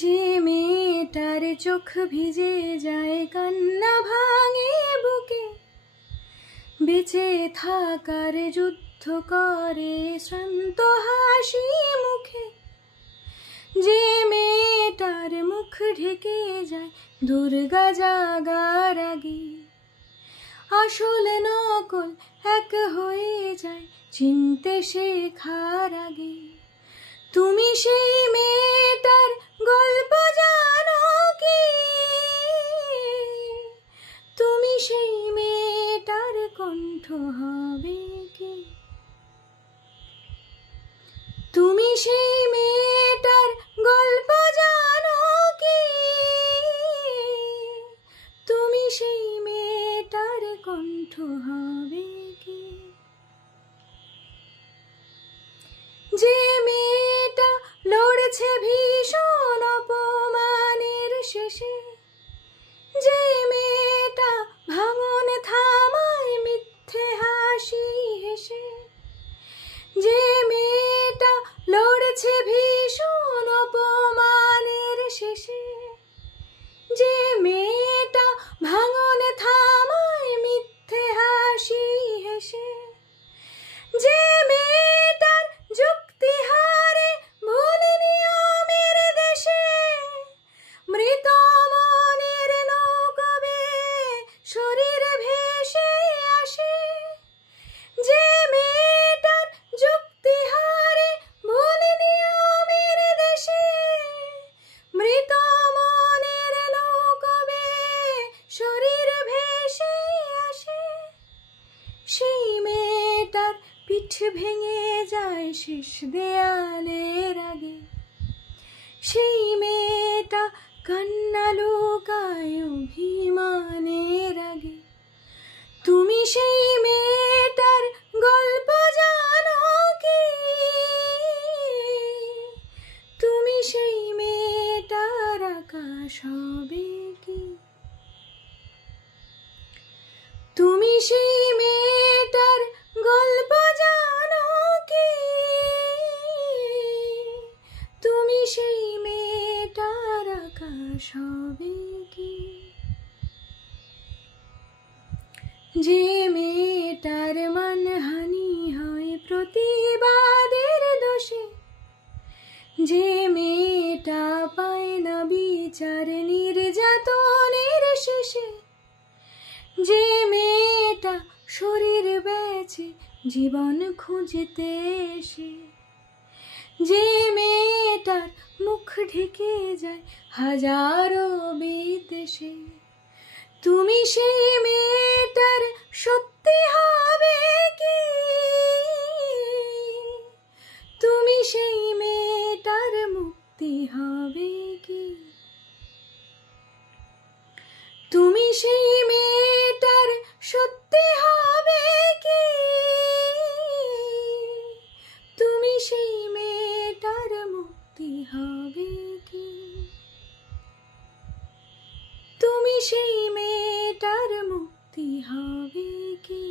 যে মেয়েটার চোখ ভিজে যায়, কান্না ভাঙে বুকে, বেঁচে থাকার যুদ্ধ করে শ্রান্ত হাসি মুখে। যে মেয়েটার মুখ ঢেকে যায় দুর্গা জাগার আগে, আসল নকল এক হয়ে যায় চিনতে শেখার আগে। তুমি সেই মেয়েটার গল্প জানো কি? তুমি সেই মেয়েটার কণ্ঠ হবে কি? তুমি সেই মেয়েটার গল্প জানো কি? তুমি সেই মেয়েটার কণ্ঠ হবে কি? যে মেয়েটা লড়ছে ভীষণ অপমানের শেষে, যে মেয়েটা ভাঙন থামায় মিথ্যে হাসি হেসে, যে মেয়েটা লড়ছে ভীষণ অপমানের শেষে, যে মেয়েটা ভাঙন থামায় মিথ্যে হাসি হেসে, যে মেয়েটার যুক্তি হারে ভুল নিয়মের দেশে, মৃত মনের নৌকবে শরীর ভেসে আসে, যে মেয়েটার যুক্তি হারে ভুল নিয়মের দেশে, মৃত মনের নৌকবে শরীর ভেসে আসে, সেই মেয়েটার পিঠ ভেঙে যায় শেষ দেয়ালের আগে। সেই মেয়েটা কান্না লুকায় অভিমানের আগে। তুমি সেই মেয়েটার গল্প জানো কি? তুমি সেই মেয়েটার আকাশ হবে কি? তুমি সেই মেয়েটার গল্প জানো কি? তুমি সেই মেয়েটার আকাশ হবে কি? যে মেয়েটার মানহানি হয় প্রতিবাদের দোষে, যে মেয়েটা পায় না বিচার নির্যাতনের শেষে, যে মেয়েটা শরীর বেচে জীবন খুঁজতে এসে, যে মেয়েটার মুখ ঢেকে যায় হাজারো বিদেশে, তুমি সেই মেয়েটার সত্যি হবে কি? তুমি সেই মেয়েটার মুক্তি হবে কি? তুমি সেই মেয়েটার সত্যি হবে কি? তুমি সেই মেয়েটার মুক্তি হবে কি? তুমি সেই মেয়েটার মুক্তি হবে কি?